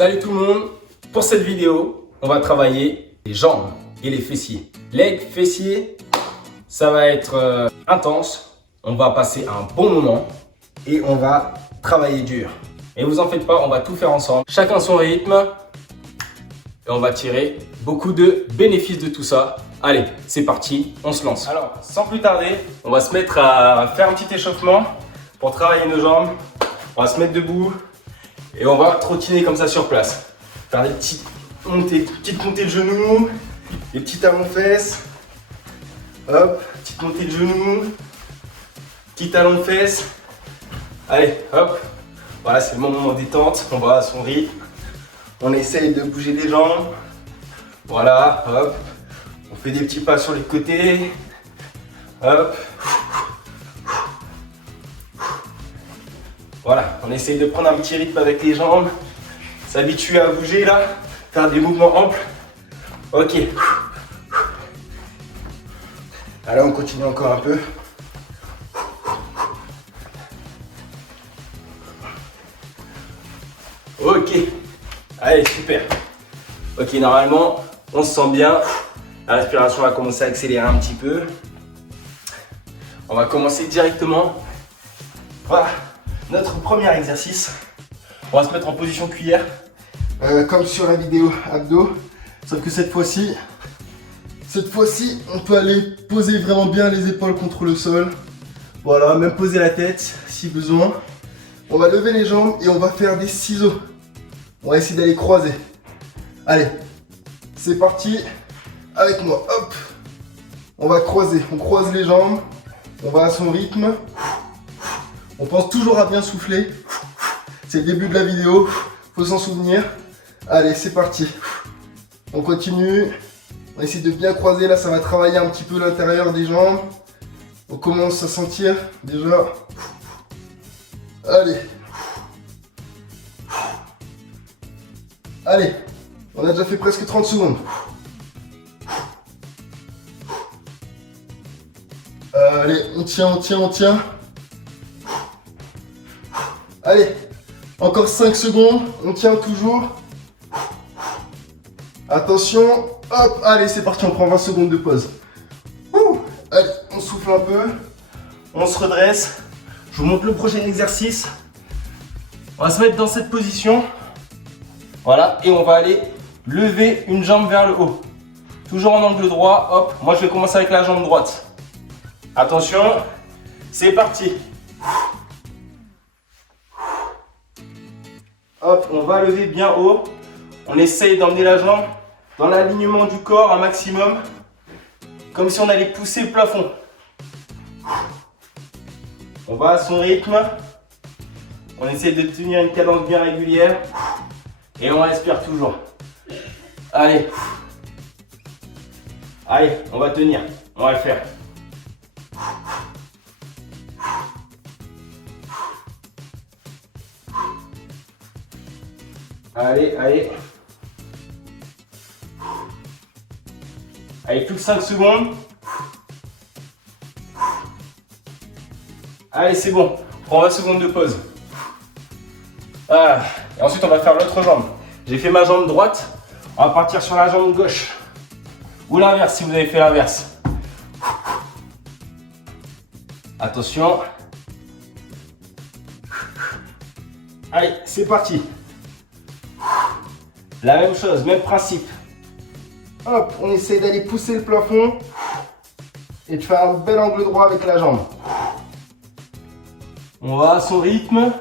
Salut tout le monde. Pour cette vidéo, on va travailler les jambes et les fessiers. Legs, fessiers, ça va être intense. On va passer un bon moment et on va travailler dur. Et vous en faites pas, on va tout faire ensemble. Chacun son rythme et on va tirer beaucoup de bénéfices de tout ça. Allez, c'est parti, on se lance. Alors, sans plus tarder, on va se mettre à faire un petit échauffement pour travailler nos jambes. On va se mettre debout et on va trottiner comme ça sur place. Faire des petites montées de genoux, des petits talons-fesses. Hop, petite montée de genoux, petit talon de fesses. Allez, hop. Voilà, c'est le moment détente. On va à son rythme. On essaye de bouger les jambes. Voilà, hop. On fait des petits pas sur les côtés. Hop. Voilà, on essaye de prendre un petit rythme avec les jambes. S'habituer à bouger là. Faire des mouvements amples. Ok. Allez, on continue encore un peu. Ok. Allez, super. Ok, normalement, on se sent bien. La respiration va commencer à accélérer un petit peu. On va commencer directement. Voilà, notre premier exercice. On va se mettre en position cuillère. Comme sur la vidéo abdos. Sauf que cette fois-ci, on peut aller poser vraiment bien les épaules contre le sol. Voilà, même poser la tête si besoin. On va lever les jambes et on va faire des ciseaux. On va essayer d'aller croiser. Allez, c'est parti. Avec moi, hop. On va croiser, on croise les jambes. On va à son rythme. On pense toujours à bien souffler. C'est le début de la vidéo, faut s'en souvenir. Allez, c'est parti. On continue. On essaie de bien croiser, là ça va travailler un petit peu l'intérieur des jambes. On commence à sentir déjà. Allez. Allez, on a déjà fait presque 30 secondes. Allez, on tient. Allez, encore 5 secondes, on tient toujours. Attention, hop, allez, c'est parti, on prend 20 secondes de pause. Allez, on souffle un peu, on se redresse. Je vous montre le prochain exercice. On va se mettre dans cette position. Voilà, et on va aller lever une jambe vers le haut. Toujours en angle droit, hop. Moi, je vais commencer avec la jambe droite. Attention, c'est parti. Hop, on va lever bien haut. On essaye d'emmener la jambe dans l'alignement du corps un maximum. Comme si on allait pousser le plafond. On va à son rythme. On essaie de tenir une cadence bien régulière. Et on respire toujours. Allez. Allez, on va tenir. On va le faire. Allez, allez. Allez, plus que 5 secondes. Allez, c'est bon. On prend 20 secondes de pause. Voilà. Et ensuite, on va faire l'autre jambe. J'ai fait ma jambe droite. On va partir sur la jambe gauche. Ou l'inverse, si vous avez fait l'inverse. Attention. Allez, c'est parti. La même chose, même principe. Hop, on essaie d'aller pousser le plafond et de faire un bel angle droit avec la jambe. On va à son rythme.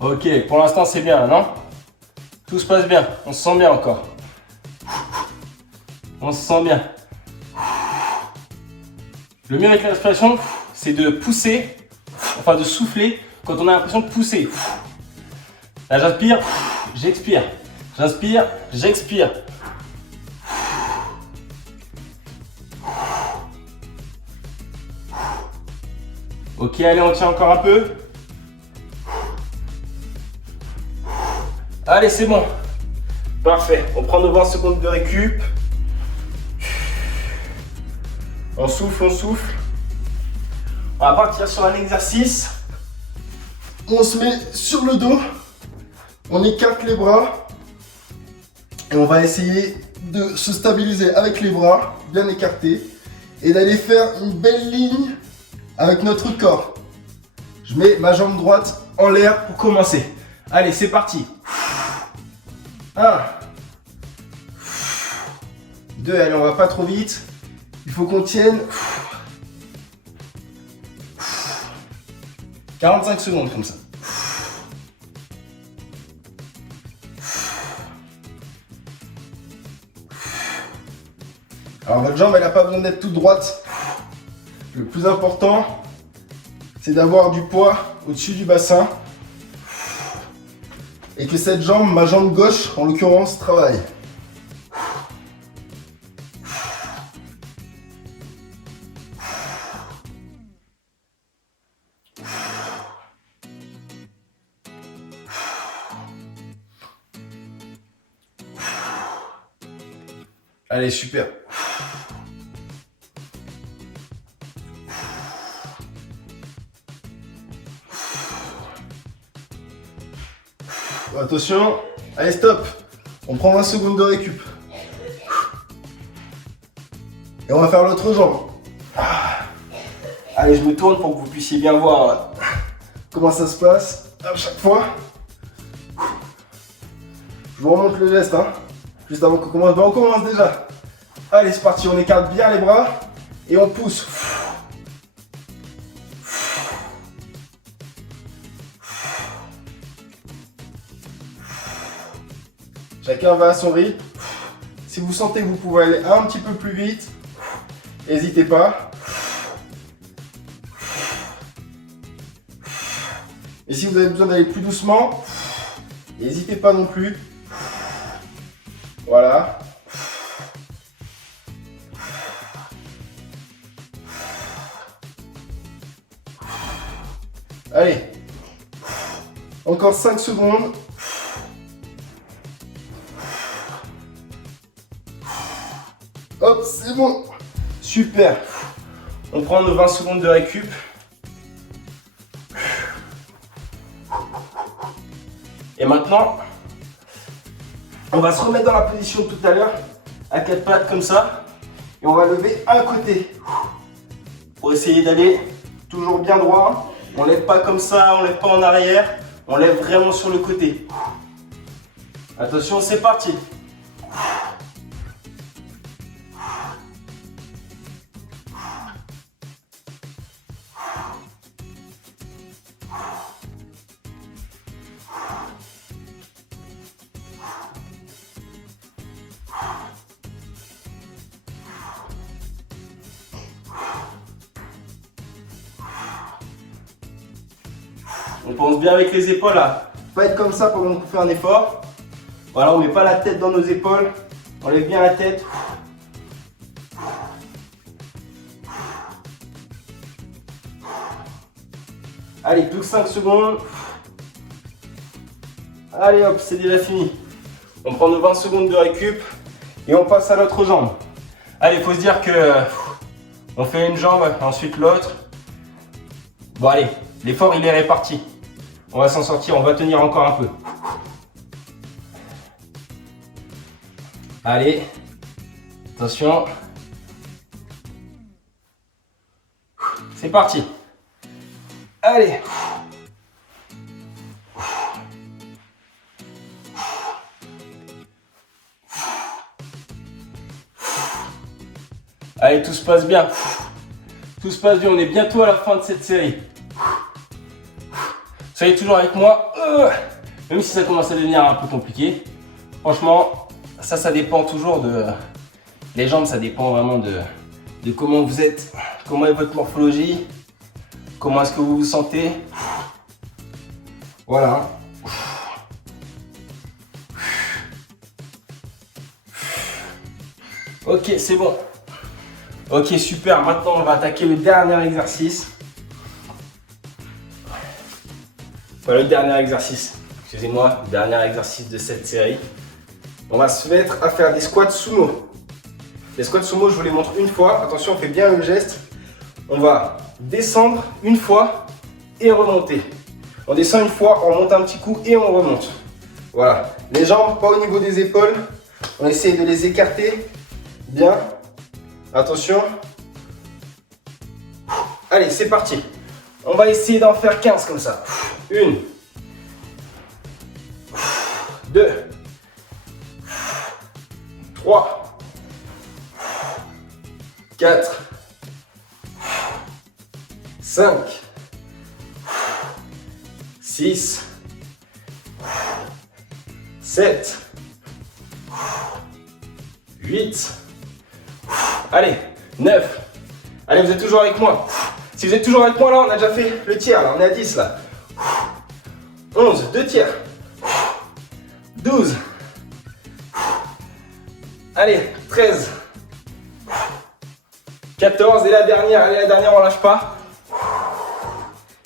Ok, pour l'instant c'est bien, non? Tout se passe bien, on se sent bien encore. On se sent bien. Le mieux avec la respiration, c'est de pousser, enfin de souffler quand on a l'impression de pousser. Là j'inspire, j'expire. J'inspire, j'expire. Ok, allez, on tient encore un peu. Allez, c'est bon. Parfait. On prend nos 20 secondes de récup. On souffle, on souffle. On va partir sur un exercice. On se met sur le dos. On écarte les bras. Et on va essayer de se stabiliser avec les bras bien écartés. Et d'aller faire une belle ligne avec notre corps. Je mets ma jambe droite en l'air pour commencer. Allez, c'est parti. 1, 2, allez, on va pas trop vite. Il faut qu'on tienne 45 secondes comme ça. Alors votre jambe, elle n'a pas besoin d'être toute droite. Le plus important, c'est d'avoir du poids au-dessus du bassin. Et que cette jambe, ma jambe gauche en l'occurrence, travaille. Allez, super. Attention, allez stop. On prend 20 secondes de récup. Et on va faire l'autre jambe. Allez, je me tourne pour que vous puissiez bien voir comment ça se passe à chaque fois. Je vous remonte le geste, hein, juste avant qu'on commence. Ben, on commence déjà. Allez, c'est parti, on écarte bien les bras et on pousse. Chacun va à son rythme. Si vous sentez que vous pouvez aller un petit peu plus vite, n'hésitez pas. Et si vous avez besoin d'aller plus doucement, n'hésitez pas non plus. Voilà. Allez. Encore 5 secondes. Hop, c'est bon. Super. On prend nos 20 secondes de récup. Et maintenant, on va se remettre dans la position de tout à l'heure, à 4 pattes comme ça. Et on va lever un côté. Pour essayer d'aller toujours bien droit. On lève pas comme ça, on lève pas en arrière. On lève vraiment sur le côté. Attention, c'est parti. On pense bien avec les épaules là. Pas être comme ça pendant qu'on fait un effort. Voilà, on met pas la tête dans nos épaules. On lève bien la tête. Allez, plus que 5 secondes. Allez hop, c'est déjà fini. On prend nos 20 secondes de récup et on passe à l'autre jambe. Allez, il faut se dire que on fait une jambe, ensuite l'autre. Bon allez, l'effort il est réparti. On va s'en sortir, on va tenir encore un peu. Allez, attention. C'est parti. Allez. Allez, tout se passe bien. Tout se passe bien, on est bientôt à la fin de cette série. Soyez toujours avec moi, même si ça commence à devenir un peu compliqué. Franchement, ça dépend toujours de... Les jambes, ça dépend vraiment de comment vous êtes, comment est votre morphologie, comment est-ce que vous vous sentez. Voilà. Ok, c'est bon. Ok, super. Maintenant, on va attaquer le dernier exercice. Enfin, le dernier exercice. Excusez-moi, le dernier exercice de cette série. On va se mettre à faire des squats sumo. Les squats sumo, je vous les montre une fois. Attention, on fait bien le geste. On va descendre une fois et remonter. On descend une fois, on remonte un petit coup et on remonte. Voilà. Les jambes, pas au niveau des épaules. On essaye de les écarter. Bien. Attention. Allez, c'est parti. On va essayer d'en faire 15 comme ça. 1, 2, 3, 4, 5, 6, 7, 8, allez, 9. Allez, vous êtes toujours avec moi. Si vous êtes toujours avec moi là, on a déjà fait le tiers, là, on est à 10 là. 11, 2 tiers. 12. Allez, 13. 14 et la dernière, allez, la dernière, on lâche pas.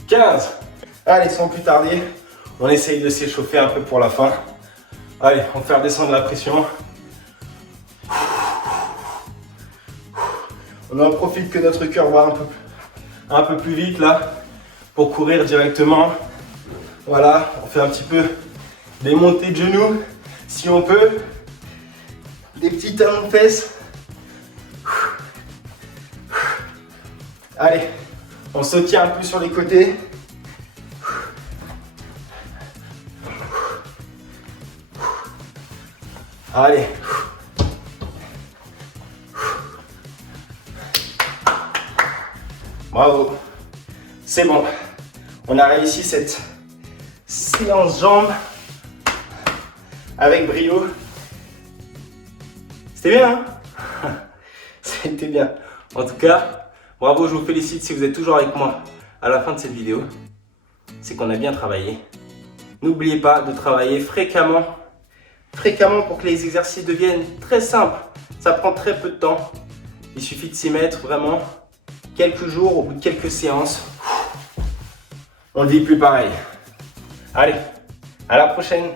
15. Allez, sans plus tarder, on essaye de s'échauffer un peu pour la fin. Allez, on va faire descendre la pression. On en profite que notre cœur va un peu plus vite là pour courir directement. Voilà, on fait un petit peu des montées de genoux si on peut. Des petits talons de fesses. Allez, on se tient un peu sur les côtés. Allez. Bravo. C'est bon. On a réussi cette séance jambes avec brio. C'était bien, hein? C'était bien. En tout cas, bravo, je vous félicite si vous êtes toujours avec moi à la fin de cette vidéo. C'est qu'on a bien travaillé. N'oubliez pas de travailler fréquemment pour que les exercices deviennent très simples. Ça prend très peu de temps. Il suffit de s'y mettre vraiment quelques jours, au bout de quelques séances. On ne dit plus pareil. Allez, à la prochaine.